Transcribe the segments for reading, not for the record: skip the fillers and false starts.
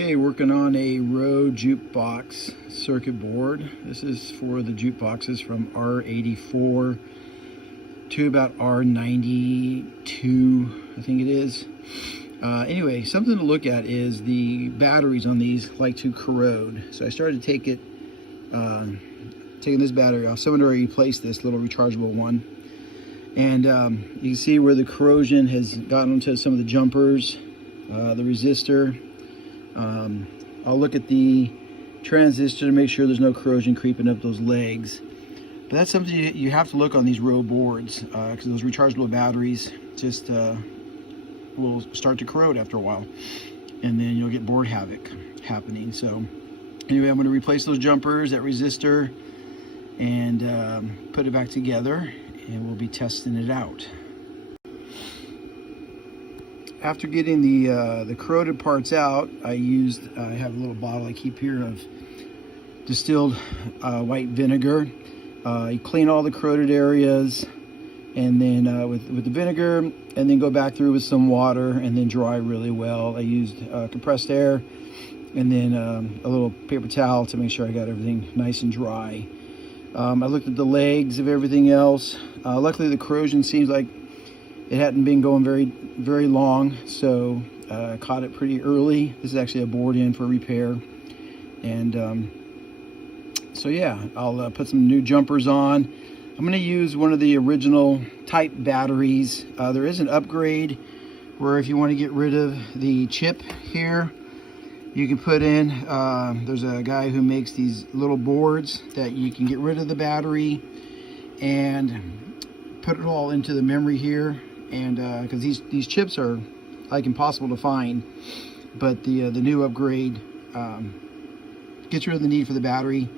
Okay, working on a Rowe Jukebox circuit board. This is for the jukeboxes from R-84 to about R-92, I think it is. Anyway, something to look at is the batteries on these like to corrode. So I started to taking this battery off. Someone already replaced this little rechargeable one. And you can see where the corrosion has gotten into some of the jumpers, the resistor. I'll look at the transistor to make sure there's no corrosion creeping up those legs. But that's something you have to look on these Rowe boards, because those rechargeable batteries just will start to corrode after a while, and then you'll get board havoc happening. So anyway, I'm going to replace those jumpers, that resistor, and put it back together, and we'll be testing it out. After getting the corroded parts out, I have a little bottle I keep here of distilled white vinegar. You clean all the corroded areas, and then with the vinegar, and then go back through with some water, and then dry really well. I used compressed air, and then a little paper towel to make sure I got everything nice and dry. I looked at the legs of everything else. Luckily, the corrosion seems like it hadn't been going very long, so I caught it pretty early. This is actually a board in for repair. And so yeah, I'll put some new jumpers on. I'm going to use one of the original type batteries. There is an upgrade where if you want to get rid of the chip here, you can put in, there's a guy who makes these little boards that you can get rid of the battery and put it all into the memory here. And because these chips are like impossible to find, but the new upgrade gets rid of the need for the battery,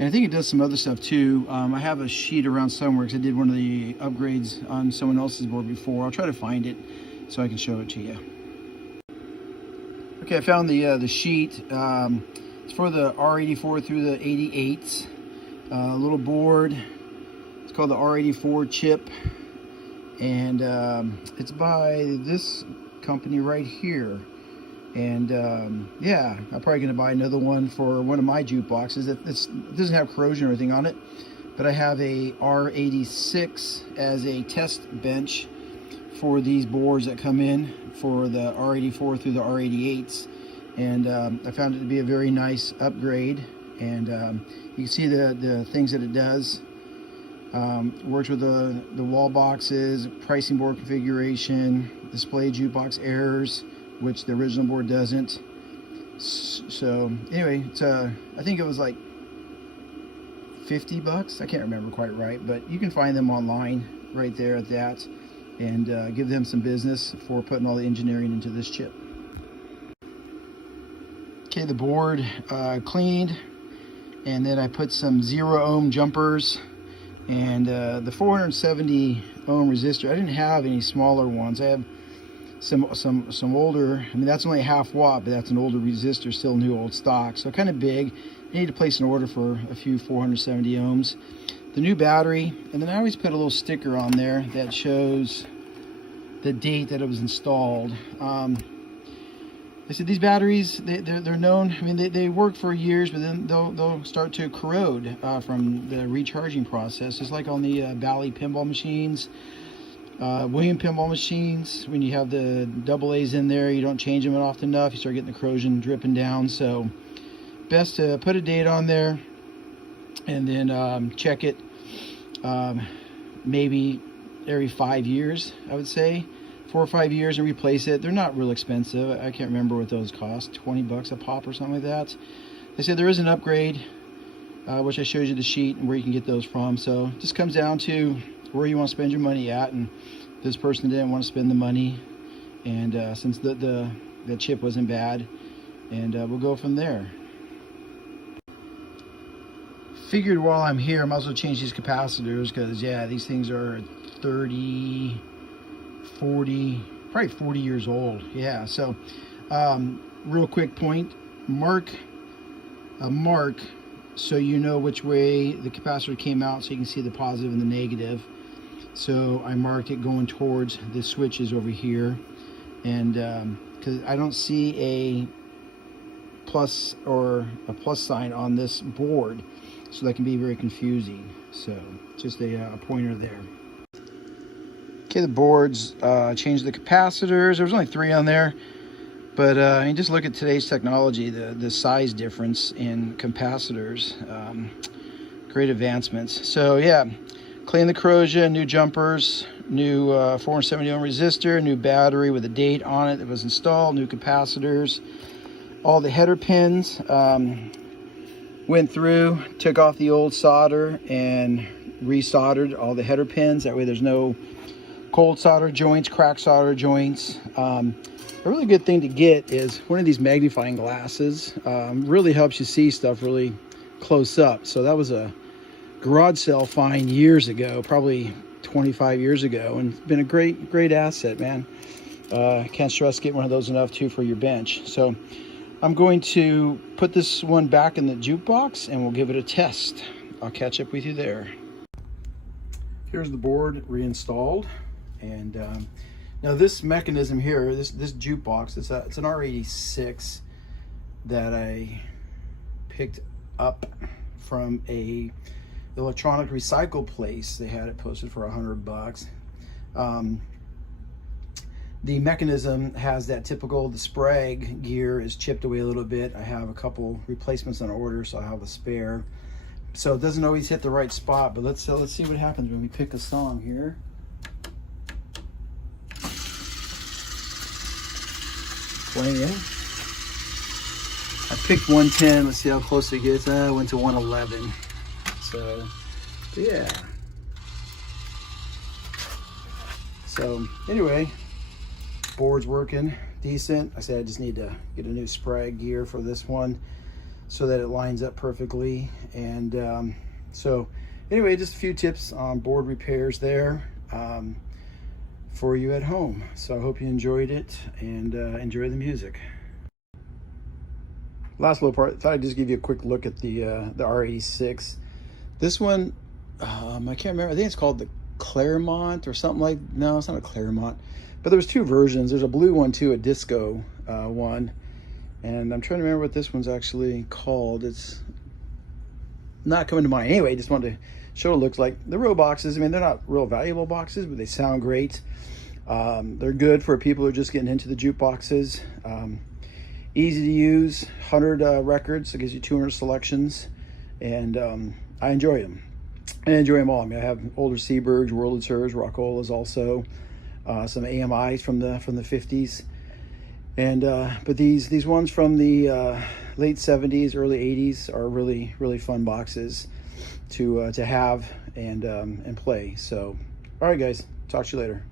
and I think it does some other stuff too. I have a sheet around somewhere because I did one of the upgrades on someone else's board before. I'll try to find it so I can show it to you. Okay, I found the sheet. It's for the R-84 through the 88s. Little board. It's called the R-84 chip. And it's by this company right here. And yeah, I'm probably going to buy another one for one of my jukeboxes. It doesn't have corrosion or anything on it, but I have a R-86 as a test bench for these boards that come in for the R-84 through the R-88s. And I found it to be a very nice upgrade. And you can see the things that it does. Works with the wall boxes, pricing board configuration, display jukebox errors, which the original board doesn't. So anyway, it's I think it was like 50 bucks. I can't remember quite right, but you can find them online right there at that, and give them some business for putting all the engineering into this chip. Okay, the board cleaned, and then I put some 0 ohm jumpers. And the 470 ohm resistor, I didn't have any smaller ones. I have some older, I mean that's only a half watt, but that's an older resistor, still new old stock, so kind of big. I need to place an order for a few 470 ohms. The new battery, and then I always put a little sticker on there that shows the date that it was installed. I said these batteries, they're known, I mean they work for years, but then they'll start to corrode from the recharging process. It's like on the Bally pinball machines, William pinball machines. When you have the AA's in there, you don't change them often enough, you start getting the corrosion dripping down. So best to put a date on there, and then check it maybe every 5 years, I would say. 4 or 5 years, and replace it. They're not real expensive. I can't remember what those cost, 20 bucks a pop or something like that. They said there is an upgrade, which I showed you the sheet and where you can get those from. So it just comes down to where you want to spend your money at, and this person didn't want to spend the money, and since the chip wasn't bad, and we'll go from there. Figured while I'm here, I might as well change these capacitors, because yeah, these things are 30, 40, probably 40 years old. Yeah, so real quick point, mark a mark so you know which way the capacitor came out, so you can see the positive and the negative. So I marked it going towards the switches over here, and because I don't see plus or a plus sign on this board, so that can be very confusing. So just a pointer there. Okay, the boards changed the capacitors. There was only 3 on there, but I mean, just look at today's technology, the size difference in capacitors. Great advancements. So yeah, clean the corrosion, new jumpers, new 470 ohm resistor, new battery with a date on it that was installed, new capacitors, all the header pins. Went through, took off the old solder and re-soldered all the header pins. That way there's no cold solder joints, cracked solder joints. A really good thing to get is one of these magnifying glasses. Really helps you see stuff really close up. So that was a garage sale find years ago, probably 25 years ago, and been a great asset, man. Can't stress getting one of those enough too for your bench. So I'm going to put this one back in the jukebox and we'll give it a test. I'll catch up with you there. Here's the board reinstalled, and now this mechanism here, this jukebox, it's an R-86 that I picked up from a electronic recycle place. They had it posted for $100. The mechanism has that typical, the sprag gear is chipped away a little bit. I have a couple replacements on order, so I have a spare. So it doesn't always hit the right spot, but let's see what happens when we pick a song here. Playing. I picked 110. Let's see how close it gets. I went to 111. So, yeah. So, anyway, board's working decent. I said I just need to get a new sprag gear for this one so that it lines up perfectly. And so, anyway, just a few tips on board repairs there for you at home. So I hope you enjoyed it and enjoy the music. Last little part, I thought I'd just give you a quick look at the R-86. This one, I can't remember. I think it's called the Claremont or something like. No, it's not a Claremont. But there's 2 versions. There's a blue one too, a disco one, and I'm trying to remember what this one's actually called. It's not coming to mind. Anyway, just wanted to show what it looks like. The Rowe boxes, I mean, they're not real valuable boxes, but they sound great. They're good for people who are just getting into the jukeboxes. Easy to use, 100 records, it gives you 200 selections, and I enjoy them. I enjoy them all. I mean, I have older Seabergs, Wurlitzers, Rockolas also, some AMIs from the 50s, and but these ones from the late 70s, early 80s are really fun boxes to have and play. So, all right, guys, talk to you later.